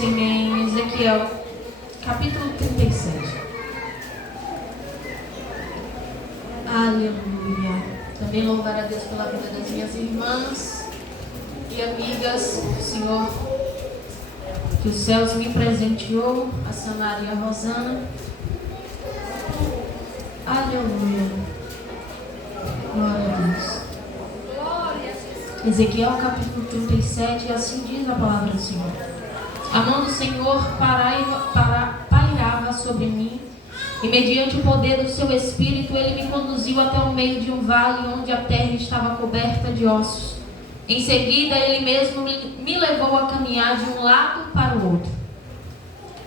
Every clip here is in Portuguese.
Em Ezequiel, capítulo 37. Aleluia. Também louvar a Deus pela vida das minhas irmãs e amigas, Senhor, que os céus me presenteou, a Sanara e a Rosana. Aleluia. Glória a Deus. Ezequiel capítulo 37, assim diz a palavra do Senhor. A mão do Senhor pairava sobre mim, e mediante o poder do seu Espírito, ele me conduziu até o meio de um vale, onde a terra estava coberta de ossos. Em seguida, ele mesmo me levou a caminhar de um lado para o outro.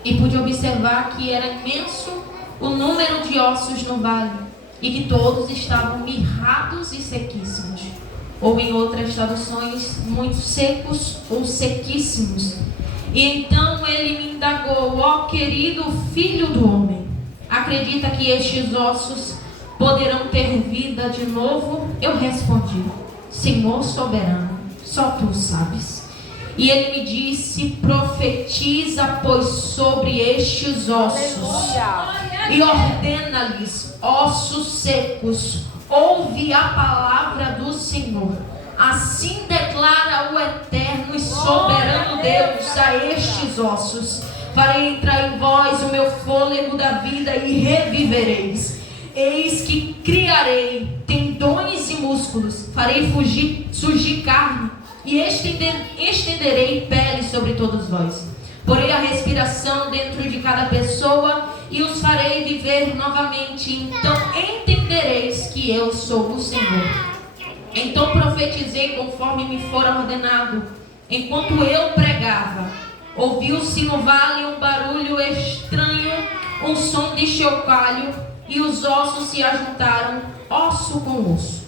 E pude observar que era imenso o número de ossos no vale, e que todos estavam mirrados e sequíssimos. Ou em outras traduções, muito secos ou sequíssimos. E então ele me indagou: ó querido filho do homem, acredita que estes ossos poderão ter vida de novo? Eu respondi: Senhor soberano, só tu sabes. E ele me disse: profetiza, pois, sobre estes ossos, e ordena-lhes: ossos secos, ouve a palavra do Senhor. Assim declara o eterno e soberano Deus a estes ossos: farei entrar em vós o meu fôlego da vida e revivereis. Eis que criarei tendões e músculos, farei surgir carne e estenderei pele sobre todos vós. Porei a respiração dentro de cada pessoa e os farei viver novamente. Então entendereis que eu sou o Senhor. Então profetizei conforme me fora ordenado. Enquanto eu pregava, ouviu-se no vale um barulho estranho, um som de chocalho, e os ossos se ajuntaram, osso com osso.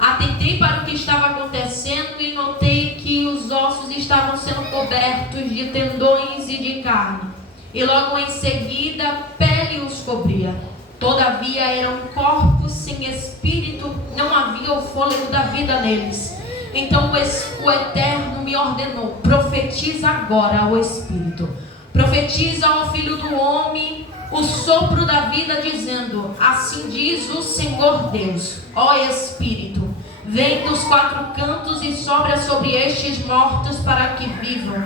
Atentei para o que estava acontecendo e notei que os ossos estavam sendo cobertos de tendões e de carne, e logo em seguida pele os cobria. Todavia eram corpos sem espírito, não havia o fôlego da vida neles. Então o Eterno me ordenou: profetiza agora ao Espírito. Profetiza ao Filho do Homem o sopro da vida, dizendo: assim diz o Senhor Deus, ó Espírito, vem dos quatro cantos e sopra sobre estes mortos para que vivam.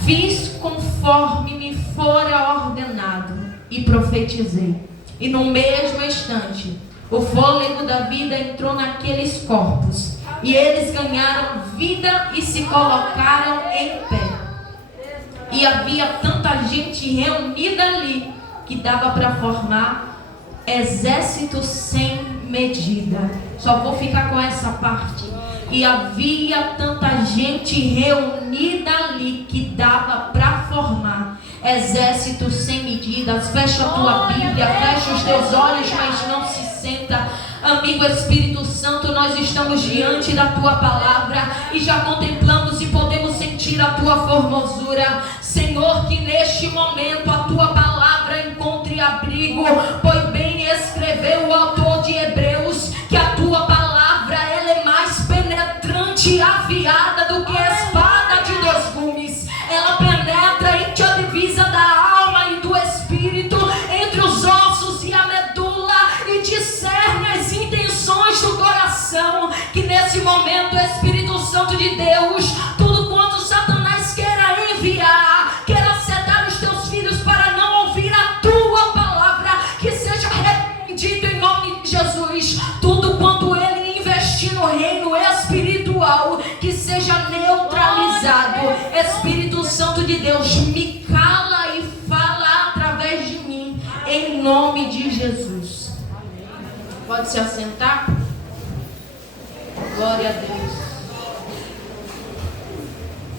Fiz conforme me fora ordenado e profetizei. E no mesmo instante, o fôlego da vida entrou naqueles corpos, e eles ganharam vida e se colocaram em pé. E havia tanta gente reunida ali, que dava para formar exército sem medida. Só vou ficar com essa parte. E havia tanta gente reunida ali, que dava para formar exército sem medidas. Fecha a tua Bíblia, fecha os teus olhos, mas não se senta. Amigo Espírito Santo, nós estamos diante da tua palavra e já contemplamos e podemos sentir a tua formosura. Senhor, que neste momento a tua palavra encontre abrigo, pois bem escreveu o autor de Hebreus que a tua palavra, ela é mais penetrante e afiada do que a espada de dois gumes. Ela penetra entre a divisa da alma e do espírito, entre os ossos e a medula, e discerne as intenções do coração. Que nesse momento, Espírito Santo de Deus, tudo quanto Satanás queira enviar, queira sedar os teus filhos para não ouvir a tua palavra, que seja repreendido em nome de Jesus. Tudo quanto ele investir no reino espiritual, que seja neutralizado. Espírito Santo de Deus, me cala e fala através de mim, em nome de Jesus. Pode se assentar? Glória a Deus.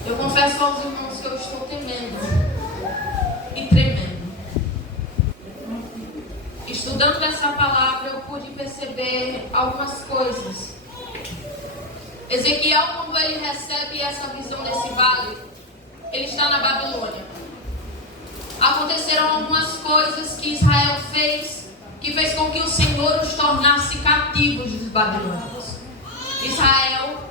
Eu confesso aos irmãos que eu estou temendo e tremendo. Estudando essa palavra, eu pude perceber algumas coisas. Ezequiel, quando ele recebe essa visão desse vale, ele está na Babilônia. Aconteceram algumas coisas que Israel fez, que fez com que o Senhor os tornasse cativos dos babilônios. Israel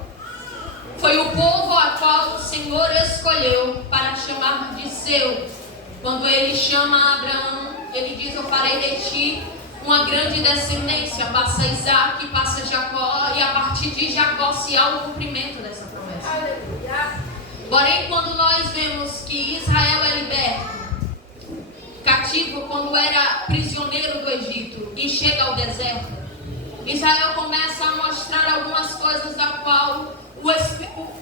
foi o povo a qual o Senhor escolheu para chamar de aconteceu quando ele chama Abraão, ele diz: eu farei de ti uma grande descendência, passa Isaac, passa Jacó, e a partir de Jacó se há o cumprimento dessa promessa. Porém, quando nós vemos que Israel é liberto, cativo, quando era prisioneiro do Egito e chega ao deserto, Israel começa a mostrar algumas coisas da qual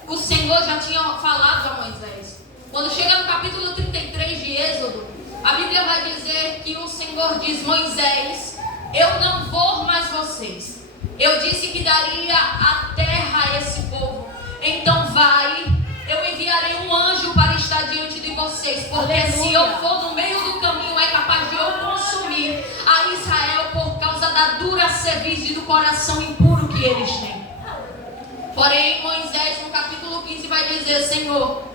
o Senhor já tinha falado a Moisés. Quando chega no capítulo 33 de Êxodo, a Bíblia vai dizer que o Senhor diz: Moisés, eu não vou mais vocês. Eu disse que daria a terra a esse povo. Então vai, eu enviarei um anjo para estar diante de vocês. Porque aleluia, se eu for no meio do caminho, é capaz de eu consumir a Israel por causa da dura cerviz e do coração impuro que eles têm. Porém, Moisés, no capítulo 15, vai dizer: Senhor,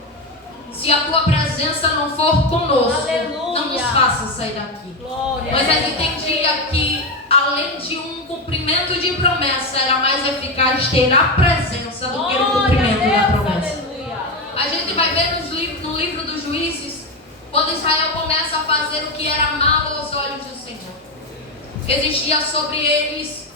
se a tua presença não for conosco, aleluia, não nos faça sair daqui. Glória. Moisés entendia que, além de um cumprimento de promessa, era mais eficaz ter a presença do que o cumprimento da promessa. Aleluia. A gente vai ver no livro dos Juízes, quando Israel começa a fazer o que era mal aos olhos do Senhor. Existia sobre eles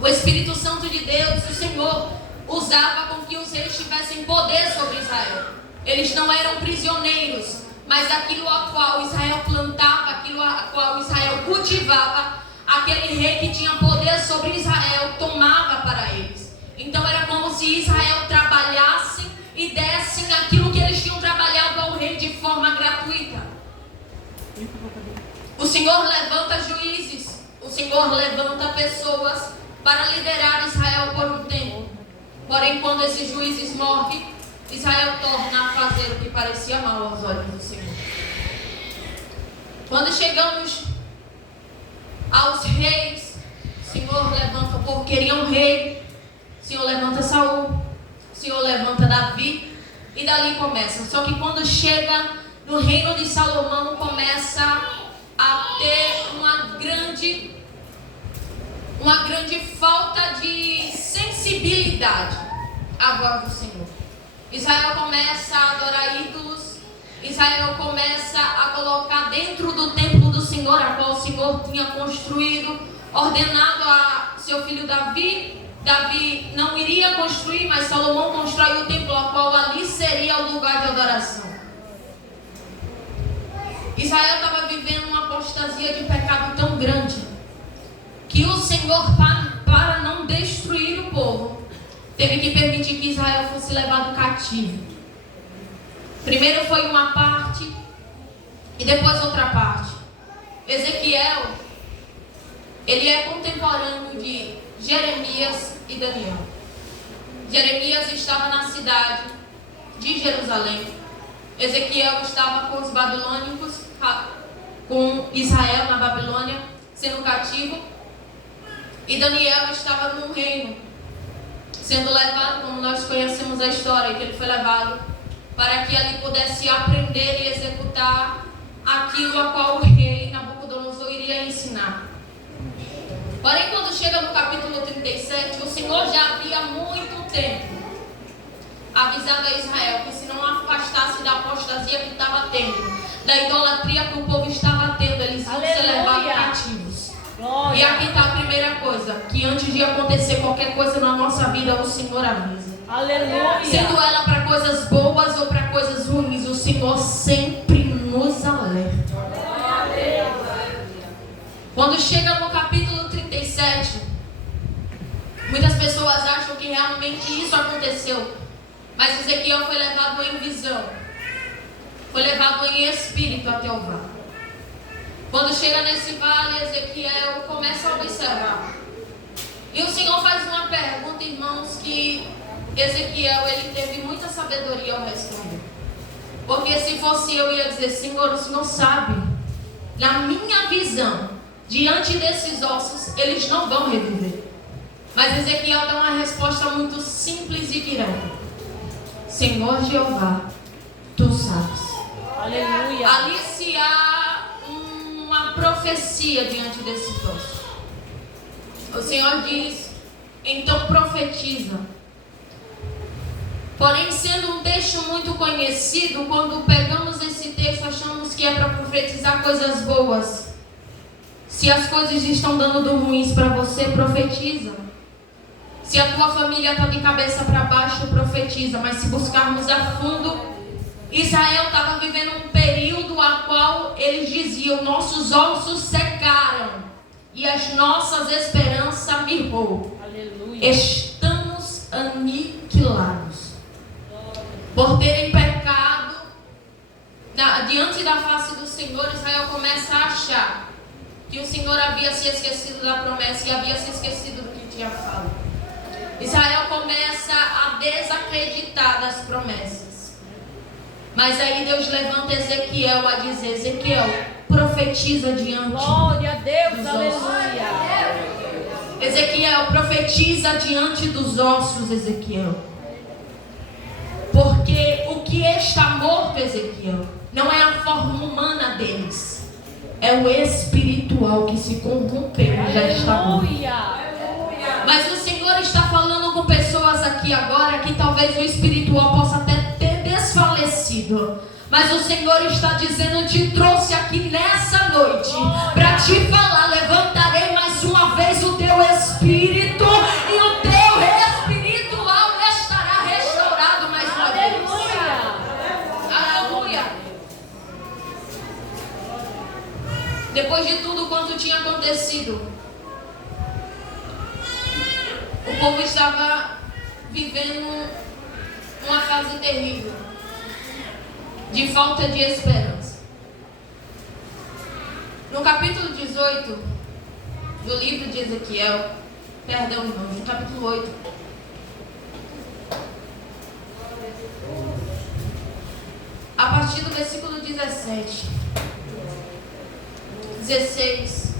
o Espírito Santo de Deus. O Senhor usava com que os reis tivessem poder sobre Israel. Eles não eram prisioneiros, mas aquilo a qual Israel plantava, aquilo a qual Israel cultivava, aquele rei que tinha poder sobre Israel tomava para eles. Então era como se Israel trabalhasse e dessem aquilo que eles tinham trabalhado ao rei de forma gratuita. O Senhor levanta juízes, o Senhor levanta pessoas para liderar Israel por um tempo. Porém, quando esses juízes morrem, Israel torna a fazer o que parecia mal aos olhos do Senhor. Quando chegamos aos reis, o Senhor levanta, o povo queria um rei, o Senhor levanta Saul, o Senhor levanta Davi, e dali começa. Só que quando chega no reino de Salomão, começa a ter uma grande falta de sensibilidade à voz do Senhor. Israel começa a adorar ídolos. Israel começa a colocar dentro do templo do Senhor, a qual o Senhor tinha construído, ordenado a seu filho Davi. Davi não iria construir, mas Salomão constrói o templo, a qual ali seria o lugar de adoração. Israel estava vivendo uma apostasia de pecado tão grande que o Senhor, para não destruir o povo, teve que permitir que Israel fosse levado cativo. Primeiro foi uma parte e depois outra parte. Ezequiel, ele é contemporâneo de Jeremias e Daniel. Jeremias estava na cidade de Jerusalém. Ezequiel estava com os babilônicos, com Israel na Babilônia, sendo cativo. E Daniel estava no reino, sendo levado, como nós conhecemos a história, que ele foi levado para que ali pudesse aprender e executar aquilo a qual o rei Nabucodonosor iria ensinar. Porém, quando chega no capítulo 37, o Senhor já havia há muito tempo avisado a Israel que se não afastasse da apostasia que estava tendo, da idolatria que o povo estava tendo, eles iam ser levados cativos. Glória. E aqui está a primeira coisa, que antes de acontecer qualquer coisa na nossa vida, o Senhor avisa. Aleluia. Sendo ela para coisas boas ou para coisas ruins, o Senhor sempre nos alerta. Aleluia. Quando chega no capítulo 37, muitas pessoas acham que realmente isso aconteceu. Mas Ezequiel foi levado em visão, foi levado em espírito até o vale. Quando chega nesse vale, Ezequiel começa a observar. E o Senhor faz uma pergunta, irmãos, que Ezequiel, ele teve muita sabedoria ao responder. Porque se fosse eu ia dizer: Senhor, o Senhor sabe, na minha visão, diante desses ossos, eles não vão reviver. Mas Ezequiel dá uma resposta muito simples e direta: Senhor Jeová, tu sabes. Aleluia. Ali se há uma profecia diante desses ossos. O Senhor diz: então profetiza. Porém, sendo um texto muito conhecido, quando pegamos esse texto que é para profetizar coisas boas. Se as coisas estão dando ruins para você, profetiza. Se a tua família está de cabeça para baixo, profetiza. Mas se buscarmos a fundo, Israel estava vivendo um período a qual eles diziam: nossos ossos secaram e as nossas esperanças mirrou. Aleluia. Estamos aniquilados por terem pecado diante da face do Senhor. Israel começa a achar que o Senhor havia se esquecido da promessa e havia se esquecido do que tinha falado. Israel começa a desacreditar das promessas. Mas aí Deus levanta Ezequiel a dizer: Ezequiel, profetiza diante. Glória a Deus, aleluia. Ezequiel, profetiza diante dos ossos, Ezequiel. Porque o que está morto, Ezequiel, não é a forma humana deles, é o espiritual que se corrompeu e já está morto. Mas o Senhor está falando com pessoas aqui agora que talvez o espiritual possa até ter desfalecido. Mas o Senhor está dizendo: te trouxe aqui nessa noite para te falar: levantarei mais uma vez o teu espírito e o teu espiritual estará restaurado mais uma vez. Aleluia. Depois de tudo quanto tinha acontecido, o povo estava vivendo uma fase terrível de falta de esperança. No capítulo 18 do livro de Ezequiel, perdão, irmãos, no capítulo 8, a partir do versículo 17, 16: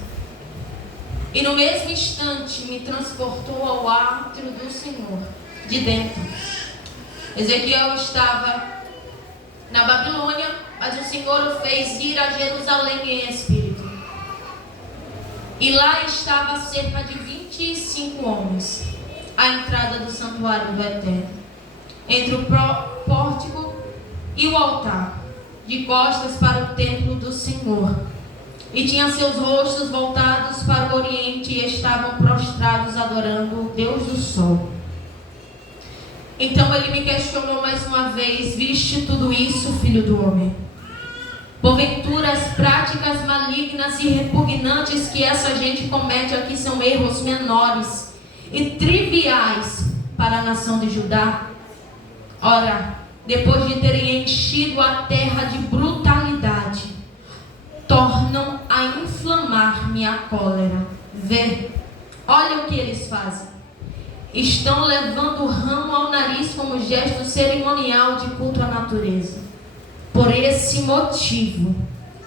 e no mesmo instante me transportou ao átrio do Senhor, de dentro. Ezequiel estava na Babilônia, mas o Senhor o fez ir a Jerusalém em espírito. E lá estava cerca de 25 homens, à entrada do santuário do Eterno, entre o pórtico e o altar, de costas para o templo do Senhor. E tinham seus rostos voltados para o oriente e estavam prostrados adorando o Deus do sol. Então ele me questionou mais uma vez: viste tudo isso, filho do homem? Porventura as práticas malignas e repugnantes que essa gente comete aqui são erros menores e triviais para a nação de Judá? Ora, depois de terem enchido a terra de brutalidade, tornam a inflamar minha cólera. Vê, olha o que eles fazem. Estão levando o ramo ao nariz como gesto cerimonial de culto à natureza. Por esse motivo,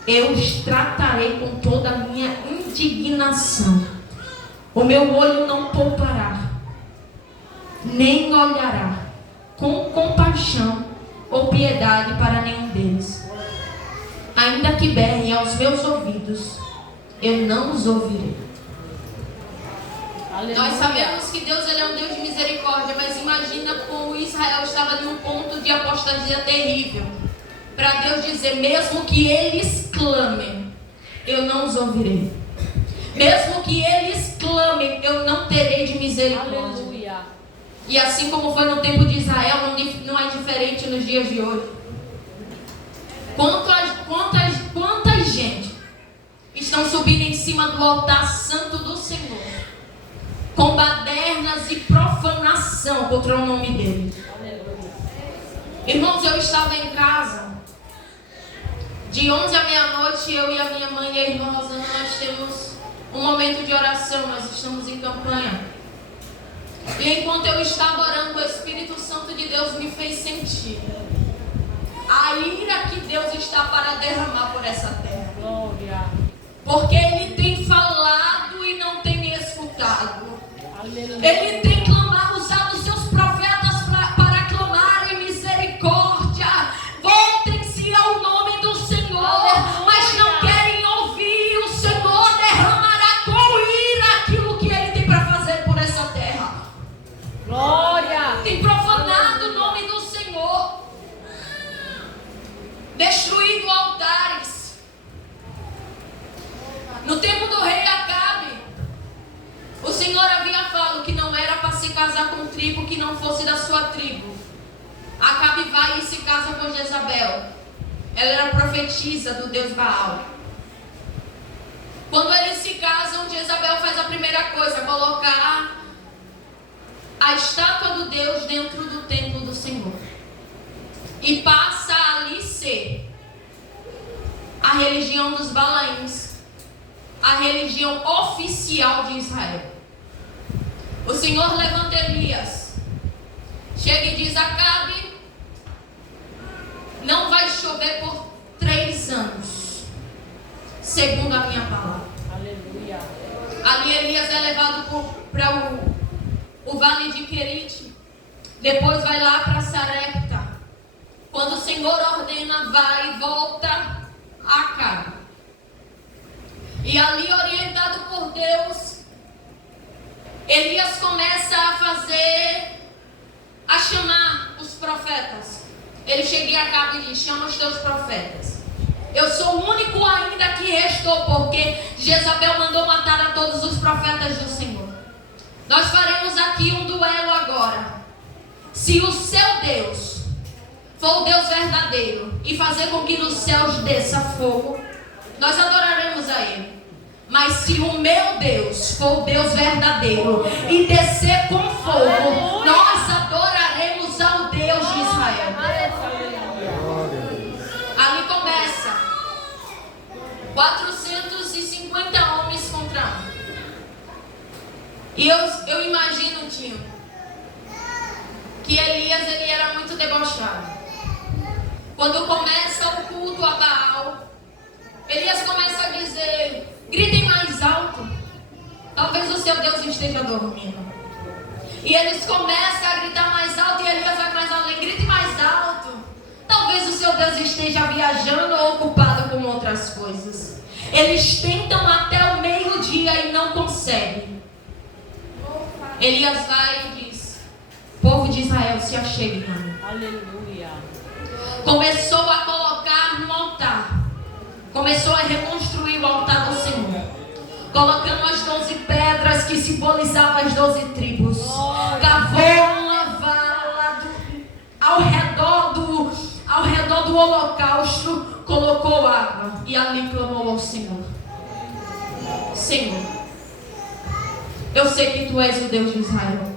eu os tratarei com toda a minha indignação. O meu olho não poupará, nem olhará com compaixão ou piedade para nenhum deles. Ainda que berrem aos meus ouvidos, eu não os ouvirei. Aleluia. Nós sabemos que Deus, ele é um Deus de misericórdia, mas imagina como Israel estava num ponto de apostasia terrível, para Deus dizer: mesmo que eles clamem, eu não os ouvirei. Mesmo que eles clamem, eu não terei de misericórdia. Aleluia. E assim como foi no tempo de Israel, não é diferente nos dias de hoje. Quanta gente estão subindo em cima do altar santo do Senhor, com badernas e profanação contra o nome dele. Aleluia. Irmãos, eu estava em casa, de 11 à meia-noite, eu e a minha mãe e a irmã Rosana, nós temos um momento de oração, nós estamos em campanha. E enquanto eu estava orando, o Espírito Santo de Deus me fez sentir a ira que Deus está para derramar por essa terra. Glória. Porque Ele tem falado e não tem me escutado. Aleluia. Ele tem usado seus profetas para clamarem misericórdia. Voltem-se ao nome do Senhor. Aleluia. Mas não querem ouvir. O Senhor derramará com ira aquilo que Ele tem para fazer por essa terra. Glória. Tem profanado o nome do Senhor, destruído altares, No tempo do rei Acabe, o Senhor havia falado que não era para se casar com tribo que não fosse da sua tribo. Acabe vai e se casa com Jezabel. Ela era profetisa do Deus Baal. Quando eles se casam, Jezabel faz a primeira coisa, colocar a estátua do Deus dentro do templo do Senhor. E passa a ali ser a religião dos Balaíns, a religião oficial de Israel. O Senhor levanta Elias, chega e diz: Acabe, não vai chover por 3 anos, segundo a minha palavra. Aleluia. Ali Elias é levado para o vale de Querite, depois vai lá para Sarepta. Quando o Senhor ordena, vai e volta a Acabe. E ali, orientado por Deus, Elias começa a chamar os profetas. Ele chega e Acabe e diz: chama os teus profetas. Eu sou o único ainda que restou, porque Jezabel mandou matar a todos os profetas do Senhor. Nós faremos aqui um duelo agora. Se o seu Deus for o Deus verdadeiro e fazer com que nos céus desça fogo, nós adoraremos a Ele. Mas se o meu Deus for o Deus verdadeiro e descer com fogo, nós adoraremos ao Deus de Israel. Ali começa 450 homens contra um. E eu imagino, tio, que Elias ele era muito debochado. Quando começa o culto a Baal, Elias começa a dizer: gritem mais alto, talvez o seu Deus esteja dormindo. E eles começam a gritar mais alto, e Elias vai mais além: grite mais alto, talvez o seu Deus esteja viajando ou ocupado com outras coisas. Eles tentam até o meio-dia e não conseguem. Elias vai e diz: povo de Israel, se achegue a mim. Aleluia. Começou a colocar no altar, começou a reconstruir o altar do Senhor, colocando as 12 pedras que simbolizavam as 12 tribos. Cavou uma vala ao redor do holocausto, colocou água e ali clamou ao Senhor: Senhor, eu sei que tu és o Deus de Israel,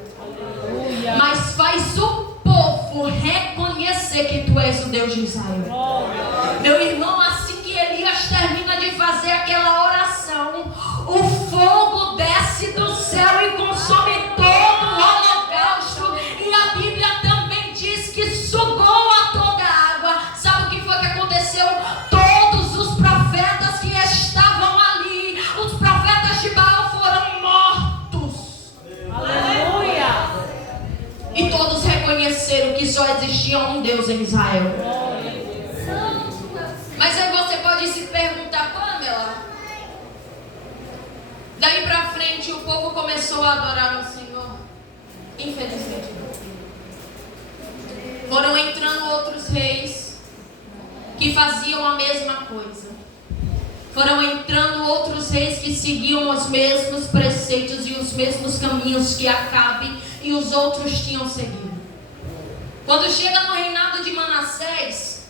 mas faz o povo reconhecer que tu és o Deus de Israel. Meu irmão, assim que Elias termina de fazer aquela oração, o fogo desce do céu e consome todo o holocausto. E a Bíblia também diz que sugou a toda a água. Sabe o que foi que aconteceu? Todos os profetas que estavam ali, os profetas de Baal, foram mortos. Aleluia. E todos reconheceram que só existia um Deus em Israel. Mas aí você pode se perguntar: Pamela, daí pra frente o povo começou a adorar o Senhor? Infelizmente não. Foram entrando outros reis que faziam a mesma coisa. Foram entrando outros reis que seguiam os mesmos preceitos e os mesmos caminhos que Acabe e os outros tinham seguido. Quando chega no reinado de Manassés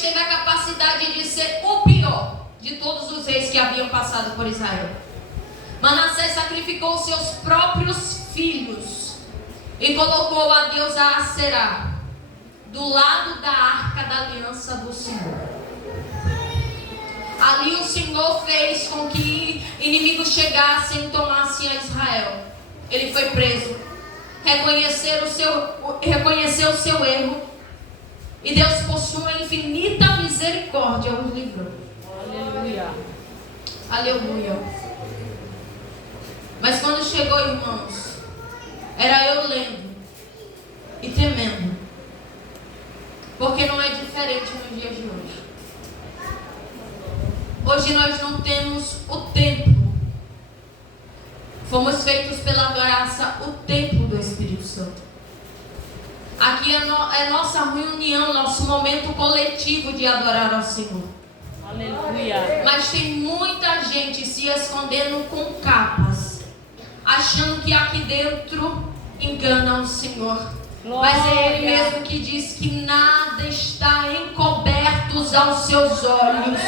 teve a capacidade de ser o pior de todos os reis que haviam passado por Israel. Manassés sacrificou seus próprios filhos e colocou a deusa Aserá do lado da arca da aliança do Senhor. Ali o Senhor fez com que inimigos chegassem e tomassem a Israel. Ele foi preso, reconheceu o seu erro, e Deus, por sua infinita misericórdia, os livrou. Aleluia. Aleluia. Mas quando chegou, irmãos, era eu lendo e temendo, porque não é diferente nos dias de hoje. Hoje nós não temos o templo. Fomos feitos pela graça o templo do Espírito Santo. Aqui é nossa reunião, nosso momento coletivo de adorar ao Senhor. Aleluia. Mas tem muita gente se escondendo com capas, achando que aqui dentro engana o Senhor. Mas é Ele mesmo que diz que nada está encoberto aos seus olhos.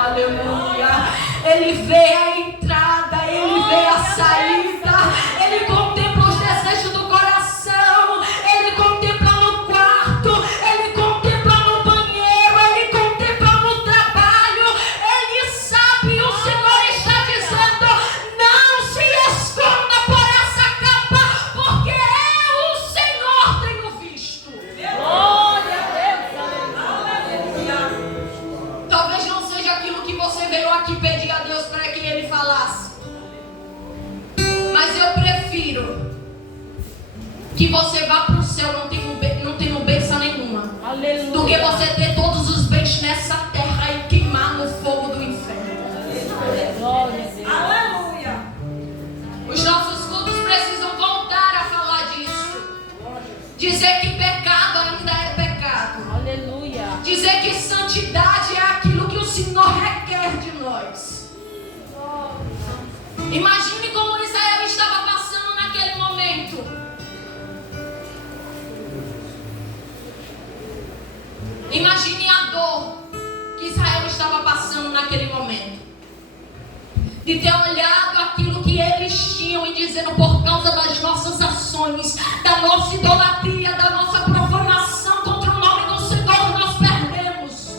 Aleluia. Ele vê a entrada, Ele vê a saída, Ele contempla os desejos do coração, Ele contempla no quarto, Ele contempla no banheiro, Ele contempla no trabalho. Ele sabe, o Senhor está dizendo: não se esconda por essa capa, porque eu, o Senhor, tenho visto. Glória a Deus. Talvez não seja aquilo que você veio aqui pedir a Deus para que Ele falasse, mas eu prefiro que você vá para o céu não tendo bênção nenhuma, Aleluia. do que você ter todos os bens nessa terra e queimar no fogo do inferno. Glória a Deus. Aleluia. Os nossos cultos precisam voltar a falar disso. Dizer que pecado ainda é pecado. Aleluia. Dizer que santidade é aquilo que o Senhor requer de nós. Imagine como Israel estava passando naquele momento. Imagine a dor que Israel estava passando naquele momento. De ter olhado aquilo que eles tinham e dizendo: por causa das nossas ações, da nossa idolatria, da nossa profanação contra o nome do Senhor, nós perdemos.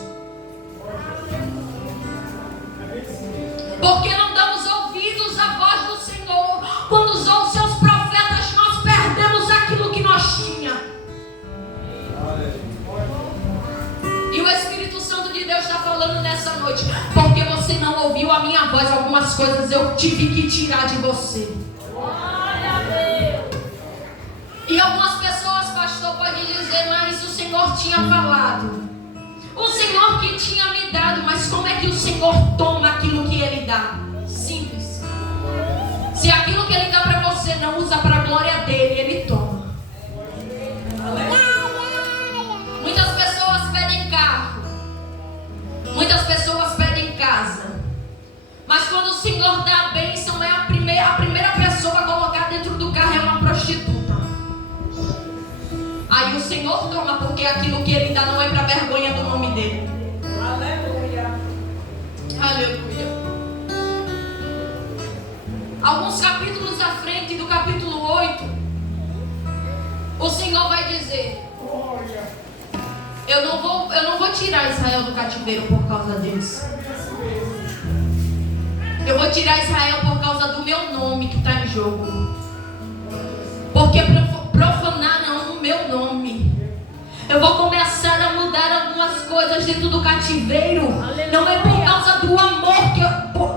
Porque não damos ouvidos à voz do Senhor. Quando usou os seus profetas, nós perdemos aquilo que nós tínhamos. E o Espírito Santo de Deus está falando nessa noite: porque você não ouviu a minha voz, algumas coisas eu tive que tirar de você. Glória a Deus. E algumas pessoas, pastor, podem dizer: mas o Senhor tinha falado, o Senhor que tinha me dado. Mas como é que o Senhor toma aquilo que Ele dá? Simples. Se aquilo que Ele dá para você não usa para a glória dEle, Ele toma. Muitas pessoas pedem carro, muitas pessoas pedem casa, mas quando o Senhor dá a bênção, é a primeira pessoa a colocar dentro do carro é uma prostituta. Aí o Senhor toma, porque aquilo que Ele dá não é para vergonha do nome dEle. Aleluia. Aleluia. Alguns capítulos à frente do capítulo 8, o Senhor vai dizer: eu não vou tirar Israel do cativeiro por causa deles. Eu vou tirar Israel por causa do meu nome que está em jogo. Porque profanaram o meu nome. Eu vou começar a mudar algumas coisas dentro do cativeiro. Aleluia. Não é por causa do amor,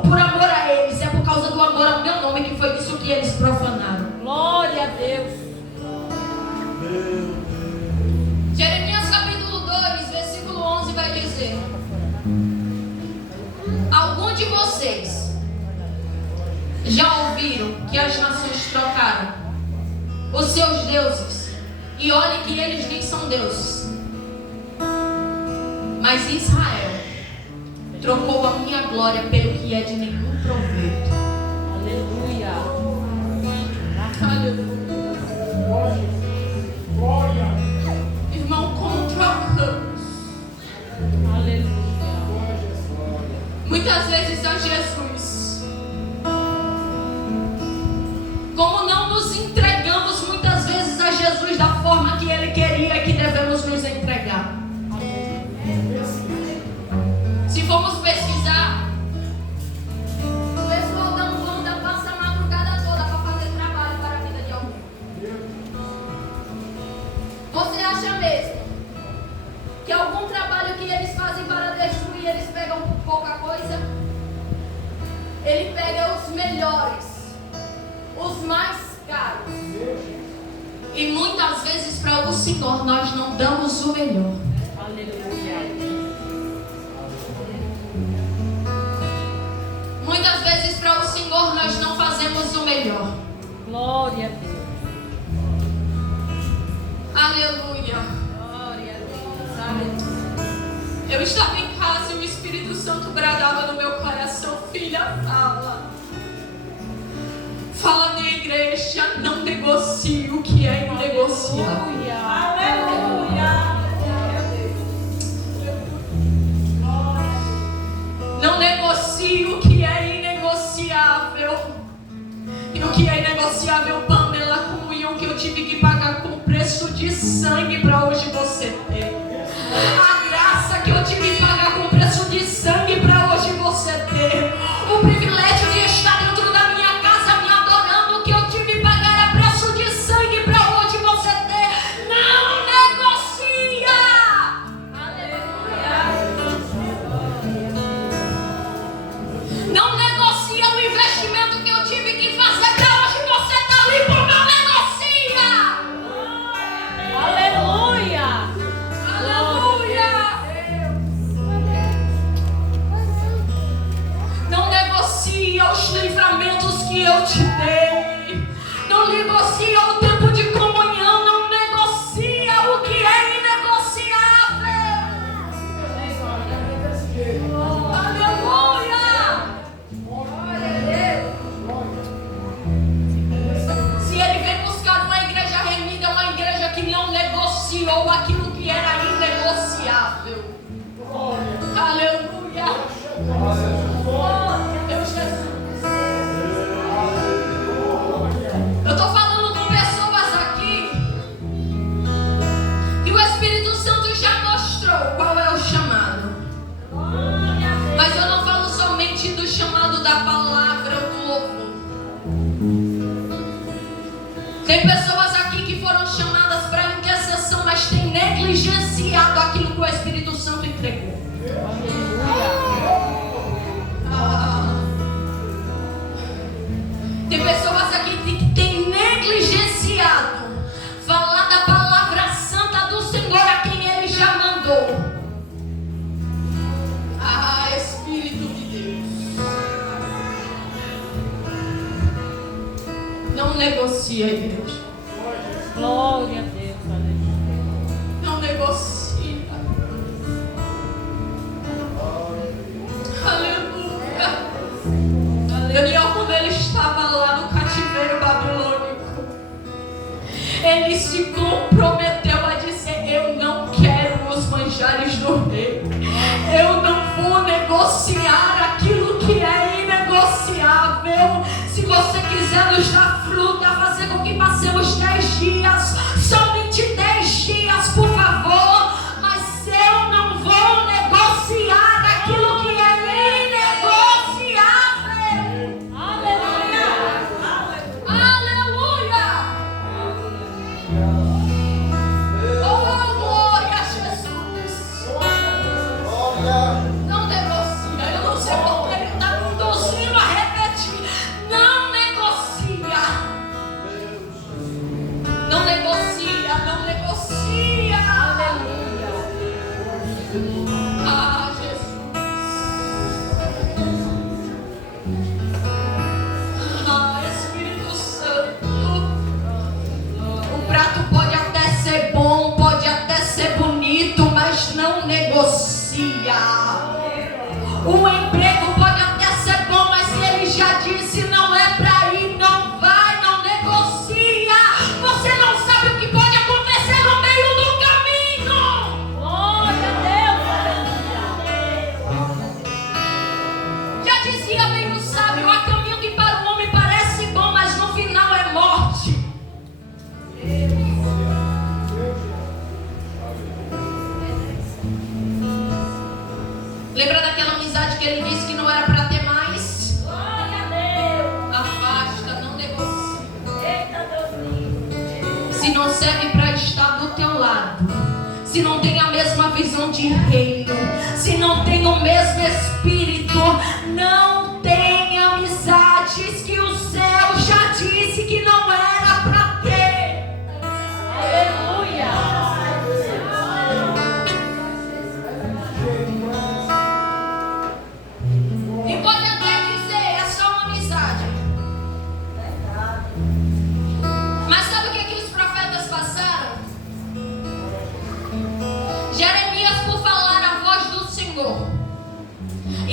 por amor a eles, é por causa do amor ao meu nome, que foi isso que eles profanaram. Glória a Deus. Jeremias capítulo 2, versículo 11 vai dizer: algum de vocês já ouviram que as nações trocaram os seus deuses, e olhem que eles nem são deuses, mas Israel trocou a minha glória pelo que é de nenhum proveito. Aleluia. Aleluia. Irmão, como trocamos? Aleluia. Muitas vezes a Jesus. Como não nos entregamos muitas vezes a Jesus da forma que Ele queria que devemos nos entregar. Se formos pesquisar, o pessoal da Umbanda passa a madrugada toda para fazer trabalho para a vida de alguém. Você acha mesmo que algum trabalho que eles fazem para destruir, eles pegam pouca coisa? Ele pega os melhores, os mais caros. E muitas vezes para o Senhor nós não damos o melhor. Aleluia. Muitas vezes para o Senhor nós não fazemos o melhor. Glória a Deus. Aleluia. Glória a Deus. Aleluia. Eu estava em casa e o Espírito Santo bradava no meu coração: filha, fala. Fala na igreja, não negocie o que é inegociável. Aleluia. Não negocie o que é inegociável. E o que é inegociável, Pamela, a comunhão que eu tive que pagar com preço de sangue para hoje você ter. A graça que eu tive que pagar com preço de sangue para hoje você ter. O privilégio de estar dentro da minha casa me adorando, que eu tive que pagar a preço de sangue para hoje você ter. Não negocia. Não negocia o investimento que eu tive que fazer para hoje você estar limpo. Não negocia. Aleluia. Aleluia. Não negocia os livramentos que eu te dei. Não negocia o tempo de comunhão. Não negocia o que é inegociável. Aleluia. Se ele vem buscar uma igreja remida, uma igreja que não negociou aquilo que era inegociável. Aleluia. Meu Jesus. Eu estou falando com pessoas aqui que o Espírito Santo já mostrou qual é o chamado. Mas eu não falo somente do chamado da palavra do louvor. Tem pessoas aqui que foram chamadas para intercessão, mas têm negligenciado aquilo que o Espírito Santo entregou. Tem pessoas aqui que têm negligenciado falar da palavra santa do Senhor a quem Ele já mandou. Espírito de Deus. Não negocia, igreja. Glória a Deus. Aleluia. Não negocia. Aleluia. Daniel, quando ele estava lá no cativeiro babilônico, ele se comprometeu a dizer: eu não quero os manjares do rei. Eu não vou negociar aquilo que é inegociável. Se você quiser nos dar fruta, fazer com que passemos 10 dias, somente 10 dias, por favor. Mas eu não vou negociar aquilo que é inegociável. Aleluia. Aleluia. Oh, glória a Jesus. Não negocia. Eu não sei como ele está conduzindo a repetir. Não negocia. Não negocia. Não negocia. Ah, Jesus. Ah, Espírito Santo. O prato pode até ser bom, pode até ser bonito, mas não negocia. O emprego pode até ser bom, mas se ele já disse não é pra ir, não vai, não negocia. Você não sabe o que pode acontecer no meio do caminho. Glória a Deus. Já dizia bem o sábio: há caminho que para o homem parece bom, mas no final é morte. Lembra daquela amizade que ele disse que não era para ter mais? Glória a Deus. Afasta, não negocia. Eita, Deus. Se não serve para estar do teu lado, se não tem a mesma visão de reino, se não tem o mesmo espírito, não tem amizades que o céu já disse que não era para ter. Aleluia. E pode até dizer, é só uma amizade. Mas sabe o que os profetas passaram? Jeremias, por falar a voz do Senhor,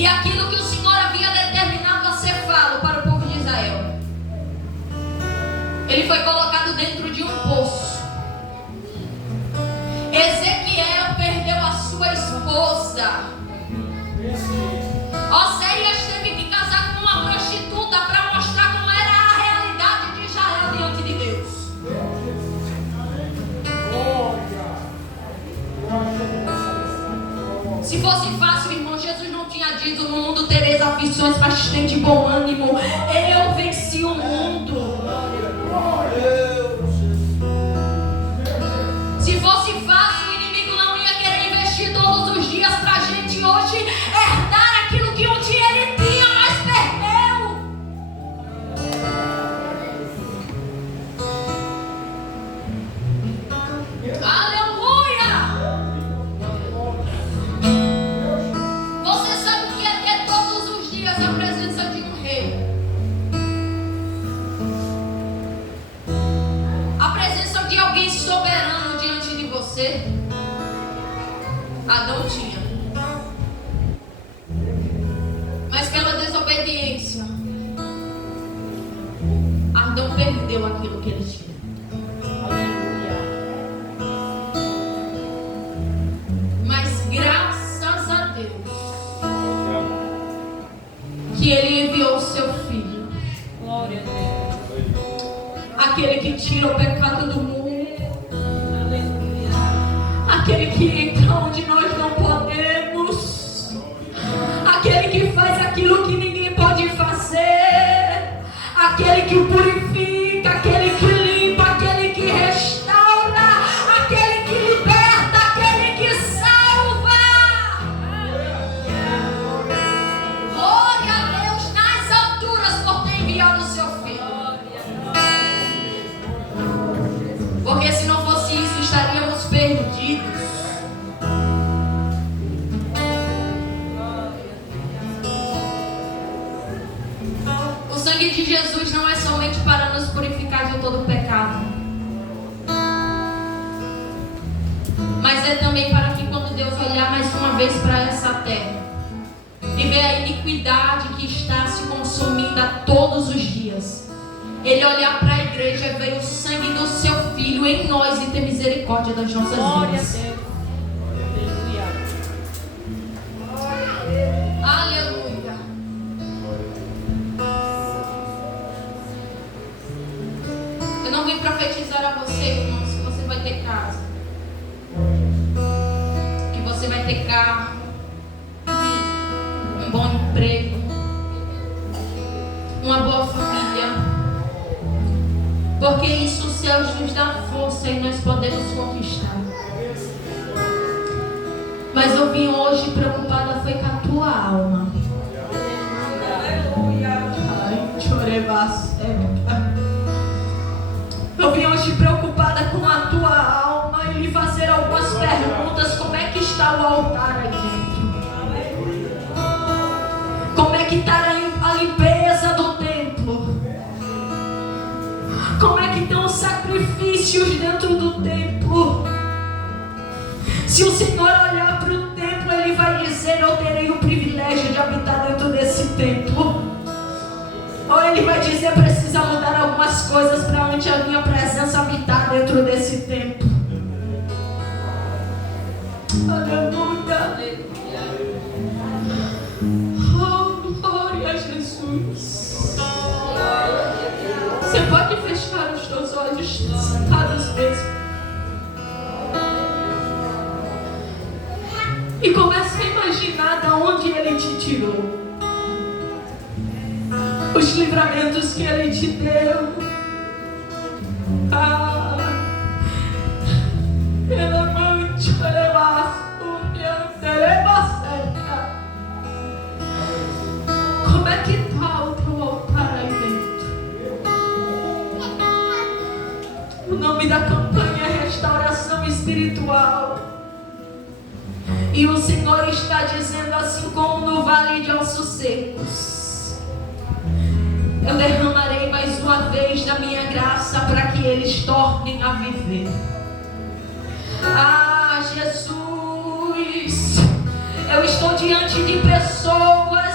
aquilo que o Senhor havia determinado a ser falo para o povo de Israel. Ele foi colocado dentro de um poço. Ezequiel perdeu a sua esposa. Oséias teve que casar com uma prostituta para mostrar como era a realidade de Israel diante de Deus. Se fosse fácil, irmão, Jesus não tinha dito: no mundo tereis aflições, mas tende bom ânimo. Eu venci o mundo. Se fosse fácil, o inimigo não ia querer investir todos os dias para a gente hoje herdar aquilo que um dia ele tinha, mas perdeu. Aleluia! Você sabe o que é ter todos os dias a presença de um rei? A presença de alguém soberano diante de você. Adão tinha. Mas pela desobediência, Adão perdeu aquilo que ele tinha. Mas graças a Deus que ele enviou o seu filho. Glória a Deus. Aquele que tira o pecado do mundo. Aleluia. Aquele que entra onde nós não podemos. Aquele que faz aquilo que ninguém pode fazer. Aquele que purifica, aquele que limpa, aquele que restaura, aquele que liberta, aquele que salva. Glória a Deus nas alturas por ter enviado o seu filho. Porque se não fosse isso, estaríamos perdidos. O sangue de Jesus não é somente para nos purificar de todo pecado, mas é também para que quando Deus olhar mais uma vez para essa terra e ver a iniquidade que está se consumindo a todos os dias, Ele olhar para a igreja e ver o sangue do seu filho em nós e ter misericórdia das nossas Glória a vidas. Deus. Aleluia. Aleluia. Eu não vim profetizar a você, irmão, se você vai ter casa, que você vai ter carro, um bom emprego, uma boa família, porque isso os céus nos dá força e nós podemos conquistar. Mas eu vim hoje preocupada foi com a tua alma. Ai, chorebasse. Eu vim hoje preocupada com a tua alma e lhe fazer algumas perguntas. Como é que está o altar aí dentro? Como é que está a limpeza do templo? Como é que estão os sacrifícios dentro do templo? Se o Senhor olhar para o templo, Ele vai dizer: eu terei o privilégio de habitar dentro desse templo. Ou Ele vai dizer: precisa mudar algumas coisas para onde a minha presença habitar dentro desse templo. Aleluia. Oh, glória a Jesus. Você pode fechar os teus olhos sentados mesmo. E começa a imaginar de onde Ele te tirou. Os livramentos que Ele te deu. Pela mão de como é que está o teu altar aí dentro? O nome da campanha é Restauração Espiritual. E o Senhor está dizendo, assim como no vale de ossos secos, eu derramarei mais uma vez da minha graça para que eles tornem a viver. Ah, Jesus, eu estou diante de pessoas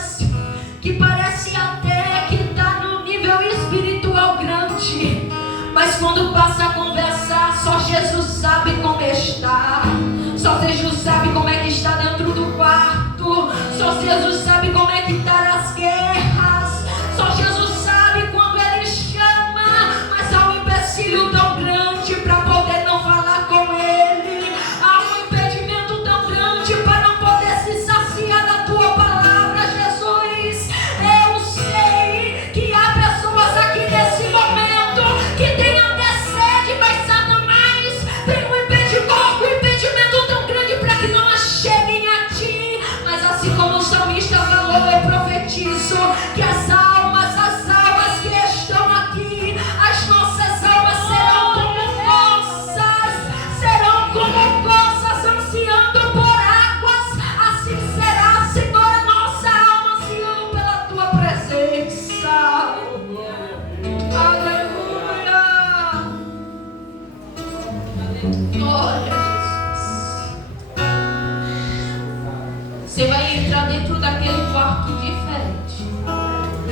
Você vai entrar dentro daquele quarto diferente.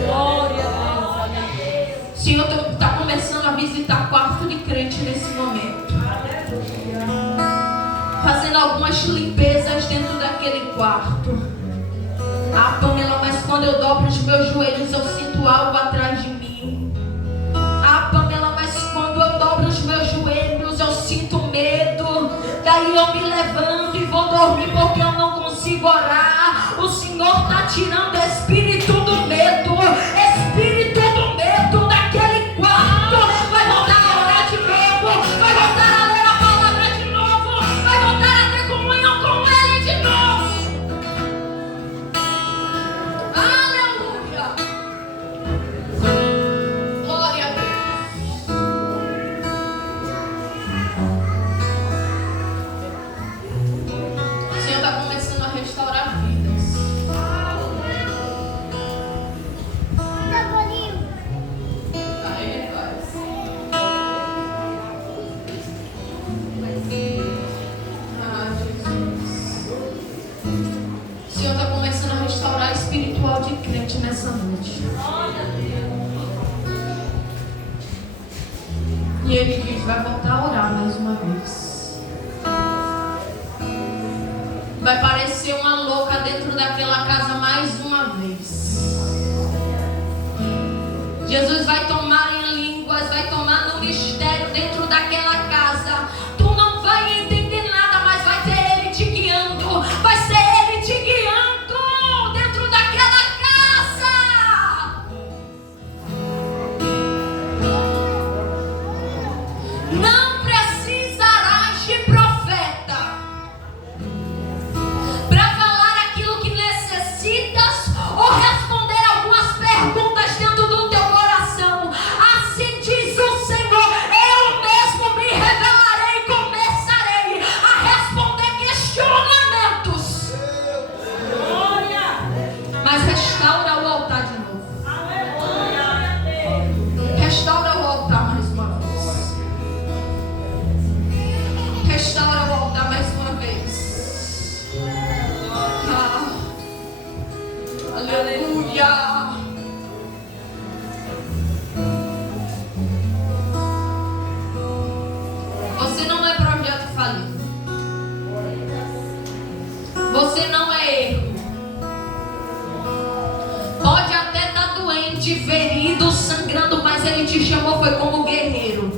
Glória a Deus. O Senhor está começando a visitar quarto de crente nesse momento. Fazendo algumas limpezas dentro daquele quarto. Ah, Pamela, mas quando eu dobro os meus joelhos eu sinto algo atrás de mim. Ah, Pamela, mas quando eu dobro os meus joelhos eu sinto medo. Daí eu me levanto e vou dormir porque eu não consigo orar. O Senhor está tirando o espírito do medo. Espírito do medo daquele quarto. Vai voltar a orar de novo. Vai voltar a ler a palavra de novo. Vai voltar a ter comunhão com Ele de novo. Aleluia. Glória a Deus. O Senhor está começando a restaurar vidas. Aê, vai. Ah, Jesus. O Senhor está começando a restaurar a espiritual de crente nessa noite. E Ele diz, vai voltar a orar mais uma vez. Vai parecer uma louca dentro daquela casa mais uma vez. Jesus vai tomar em línguas, vai tomar no mistério dentro daquela casa. Tu não vai entender nada, mas vai ser Ele te guiando. Vai ser Ele te guiando dentro daquela casa. Não precisarás de profeta para falar aquilo que necessitas ou responder algumas perguntas dentro do teu coração. Assim diz o Senhor, eu mesmo me revelarei e começarei a responder questionamentos. Mas restaura o altar de novo. Restaura o altar mais uma vez. Restaura o altar mais uma vez. Ah, aleluia. Você não é projeto falido. Você não é erro. Pode até estar doente, ferido, sangrando, mas Ele te chamou foi como guerreiro.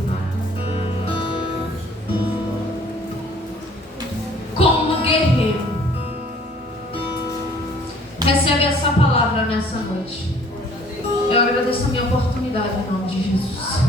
Como guerreiro. Recebe essa palavra nessa noite. Eu agradeço a minha oportunidade em nome de Jesus.